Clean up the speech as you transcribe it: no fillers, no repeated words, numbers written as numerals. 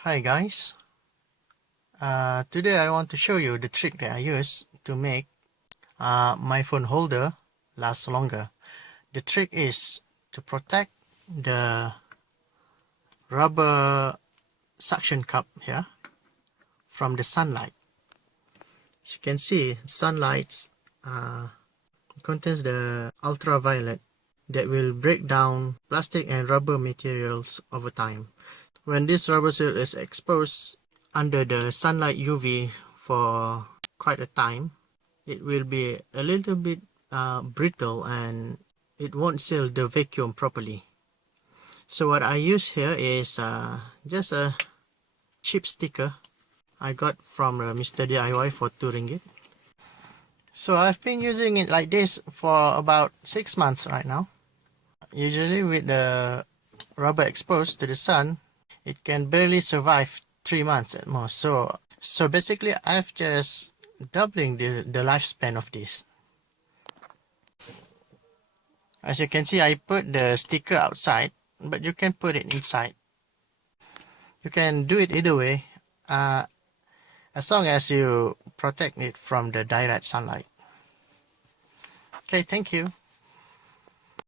Hi guys, today I want to show you the trick that I use to make my phone holder last longer. The trick is to protect the rubber suction cup here from the sunlight. As you can see, sunlight contains the ultraviolet that will break down plastic and rubber materials over time. When this rubber seal is exposed under the sunlight UV for quite a time, it will be a little bit brittle and it won't seal the vacuum properly. So what I use here is just a cheap sticker I got from Mr. DIY for 2 ringgit. So I've been using it like this for about 6 months right now. Usually with the rubber exposed to the sun, it can barely survive 3 months at most. So basically I've just doubling the lifespan of this. As you can see, I put the sticker outside, but you can put it inside. You can do it either way, as long as you protect it from the direct sunlight. Okay, thank you.